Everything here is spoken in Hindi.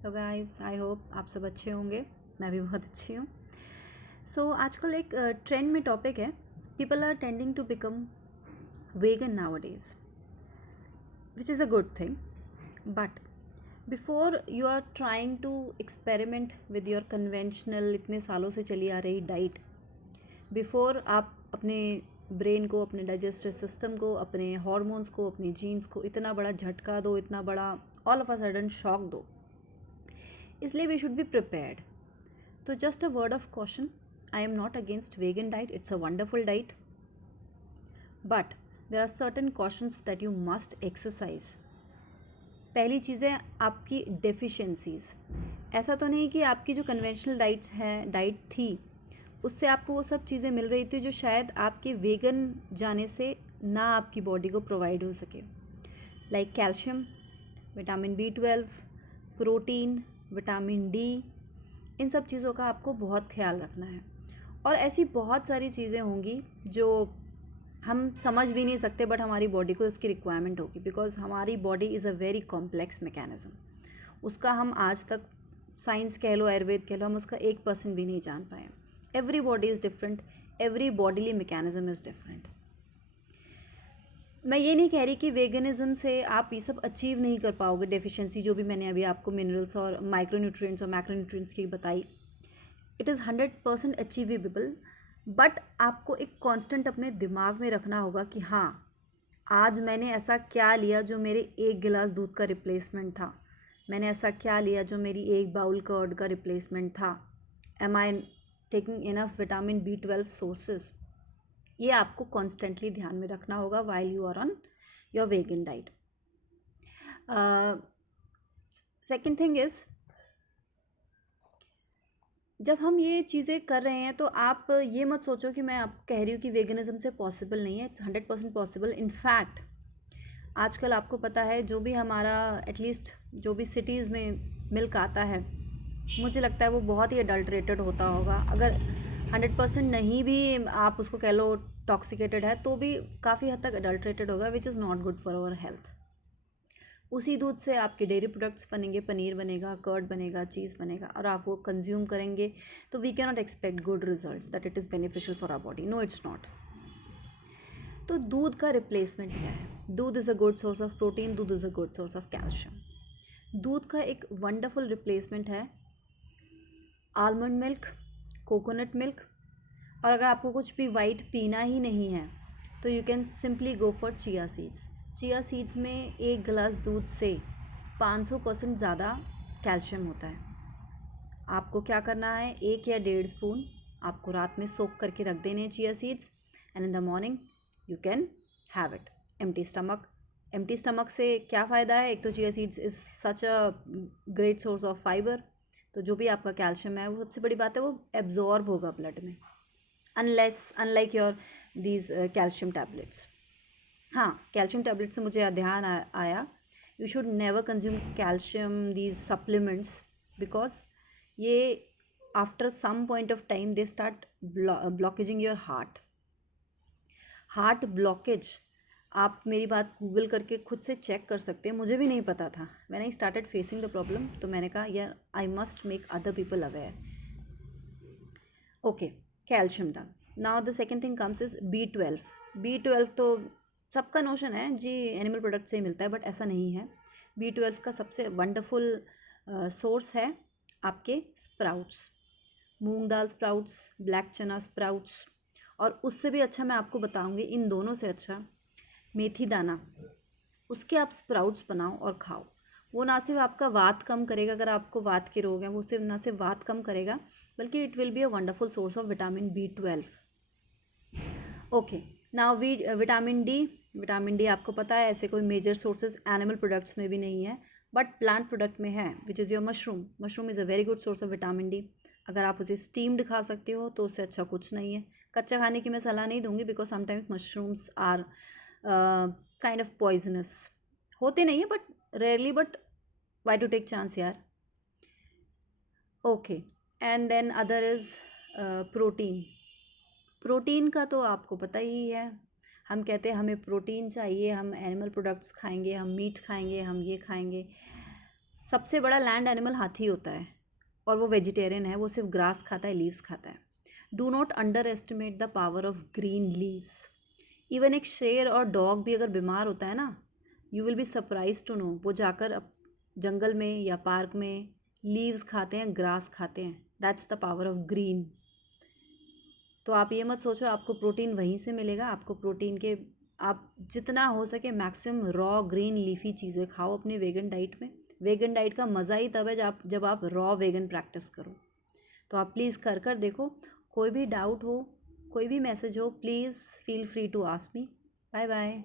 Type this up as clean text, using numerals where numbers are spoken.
हेलो गाइस, आई होप आप सब अच्छे होंगे। मैं भी बहुत अच्छी हूँ। आजकल एक ट्रेंड में टॉपिक है, people are tending to become vegan nowadays, which is a good thing. But before you are trying to experiment with your conventional इतने सालों से चली आ रही डाइट, बिफोर आप अपने ब्रेन को, अपने डाइजेस्टिव सिस्टम को, अपने हॉर्मोन्स को, अपने जीन्स को इतना बड़ा झटका दो, इतना बड़ा all of a sudden shock दो, इसलिए we should be prepared. So just a word of caution, I am not against vegan diet, it's a wonderful diet. But there are certain cautions that you must exercise. पहली चीज़ है आपकी डेफिशिएंसीज. ऐसा तो नहीं कि आपकी जो कन्वेंशनल डाइट थी उससे आपको वो सब चीज़ें मिल रही थी जो शायद आपके वेगन जाने से ना आपकी बॉडी को प्रोवाइड हो सके, like calcium, vitamin B12, protein, vitamin D. इन सब चीज़ों का आपको बहुत ख्याल रखना है. और ऐसी बहुत सारी चीज़ें होंगी जो हम समझ भी नहीं सकते, बट हमारी बॉडी को उसकी रिक्वायरमेंट होगी, बिकॉज हमारी body is a very complex mechanism. उसका हम आज तक, साइंस कह लो, आयुर्वेद कह लो, हम उसका 1% भी नहीं जान पाए. Every body is different, every bodily mechanism is different. मैं ये नहीं कह रही कि वेगनिज़म से आप ये सब अचीव नहीं कर पाओगे, डेफिशिएंसी जो भी मैंने अभी आपको मिनरल्स और माइक्रोन्यूट्रिएंट्स और मैक्रोन्यूट्रिएंट्स की बताई. It is 100% achievable. बट आपको एक कांस्टेंट अपने दिमाग में रखना होगा कि हाँ, आज मैंने ऐसा क्या लिया जो मेरे 1 गिलास दूध का रिप्लेसमेंट था, मैंने ऐसा क्या लिया जो मेरी 1 बाउल कर्ड का रिप्लेसमेंट था. Am I taking enough vitamin B12 sources. ये आपको कॉन्स्टेंटली ध्यान में रखना होगा while you are on your vegan diet. Second thing is, जब हम ये चीज़ें कर रहे हैं तो आप ये मत सोचो कि मैं आपको कह रही हूँ कि वेगनिज़म से पॉसिबल नहीं है. It's 100% possible. इनफैक्ट आजकल आपको पता है, जो भी हमारा एटलीस्ट जो भी सिटीज़ में मिल्क आता है, मुझे लगता है वो बहुत ही अडल्ट्रेटेड होता होगा. अगर 100% नहीं भी आप उसको कह लो टॉक्सिकेटेड है, तो भी काफ़ी हद तक अडल्ट्रेटेड होगा, which is not good for our health. उसी दूध से आपके डेयरी प्रोडक्ट्स बनेंगे, पनीर बनेगा, कर्ड बनेगा, चीज़ बनेगा, और आप वो कंज्यूम करेंगे, तो we can not expect good results that it is beneficial for our body. No, it's not. तो दूध का रिप्लेसमेंट क्या है? Doodh is a good source of protein, doodh is a good source of calcium. दूध का एक वंडरफुल रिप्लेसमेंट है आलमंड मिल्क, कोकोनट मिल्क. और अगर आपको कुछ भी वाइट पीना ही नहीं है तो you can simply go for chia seeds. Chia seeds में 1 गिलास दूध से 500% ज़्यादा कैल्शियम होता है. आपको क्या करना है, 1 या 1.5 स्पून आपको रात में सोक करके रख देने chia seeds, and in the morning you can have it empty stomach. Empty stomach से क्या फ़ायदा है? एक तो chia seeds is such a great source of fibre, तो जो भी आपका कैल्शियम है वो सबसे बड़ी बात है वो एब्जॉर्ब होगा ब्लड में, unlike your these calcium tablets. हाँ, कैल्शियम टैबलेट से मुझे ध्यान आया, you should never consume calcium these supplements, because ये after some point of time they start blockaging your heart blockage. आप मेरी बात गूगल करके खुद से चेक कर सकते हैं, मुझे भी नहीं पता था. When I started facing the problem, तो मैंने कहा यार, I must make other people aware. Okay, calcium done. Now the second thing comes is B12. B12 तो सबका नोशन है जी एनिमल प्रोडक्ट से ही मिलता है, बट ऐसा नहीं है. B12 का सबसे वंडरफुल सोर्स है आपके स्प्राउट्स, मूंग दाल स्प्राउट्स, ब्लैक चना स्प्राउट्स. और उससे भी अच्छा मैं आपको बताऊंगी, इन दोनों से अच्छा मेथी दाना, उसके आप स्प्राउट्स बनाओ और खाओ. वो ना सिर्फ आपका वात कम करेगा, अगर आपको वात के रोग हैं, वो सिर्फ ना सिर्फ वात कम करेगा, बल्कि it will be a wonderful source of vitamin B12. Okay, now vitamin D आपको पता है ऐसे कोई मेजर सोर्सेज एनिमल प्रोडक्ट्स में भी नहीं है, बट प्लांट प्रोडक्ट में है, which is your mushroom is a very good source of vitamin D. अगर आप उसे स्टीम्ड खा सकते हो तो उससे अच्छा कुछ नहीं है. कच्चा खाने की मैं सलाह नहीं दूंगी, because sometimes mushrooms are kind of poisonous. होते नहीं है but rarely, but why to take chance यार. Okay, and then other is protein. Protein का तो आपको पता ही है, हम कहते हैं हमें प्रोटीन चाहिए, हम एनिमल प्रोडक्ट्स खाएंगे, हम मीट खाएंगे, हम ये खाएंगे. सबसे बड़ा लैंड एनिमल हाथी होता है और वो वेजिटेरियन है, वो सिर्फ ग्रास खाता है, लीव्स खाता है। Do not under estimate the power of green leaves. Even एक शेर और डॉग भी अगर बीमार होता है ना, you will be surprise to know, वो जाकर जंगल में या पार्क में लीव्स खाते हैं, ग्रास खाते हैं। That's the power of green. तो आप ये मत सोचो आपको प्रोटीन वहीं से मिलेगा। आपको प्रोटीन के आप जितना हो सके मैक्सिमम रॉ ग्रीन लीफी चीज़ें खाओ अपनी वेगन डाइट में। वेगन डाइट का मज़ा ही तब है जब आप रॉ वेगन प्रैक्टिस करो। तो आप प्लीज़ कर देखो। कोई भी डाउट हो, कोई भी मैसेज हो, please feel free to ask me. Bye bye.